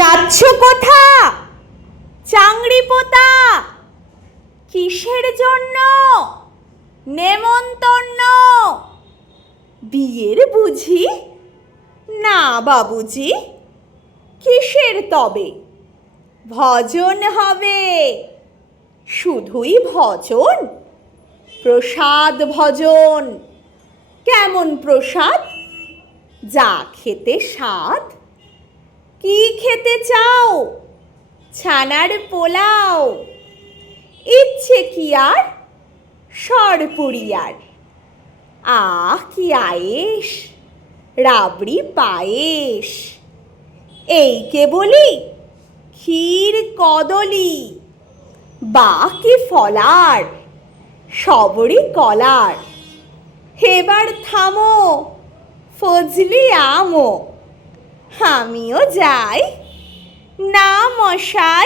যাচ্ছ কোথা চাংড়ি পোতা? কিসের জন্য নেমন্তন্ন? বিয়ের বুঝি? না বাবুজি। কিসের তবে? ভজন হবে। শুধুই ভজন? প্রসাদ ভজন। কেমন প্রসাদ? যা খেতে স্বাদ। কি খেতে চাও? ছানার পোলাও। ইচ্ছে কি আর? সরপুরিয়ার। আহ কি আয়েস! রাবড়ি পায়েস। এই কে বলি? ক্ষীর কদলি। বা কি ফলার! সবরি কলার। এবার থামো, ফজলি আমো। আমিও যাই। না মশাই।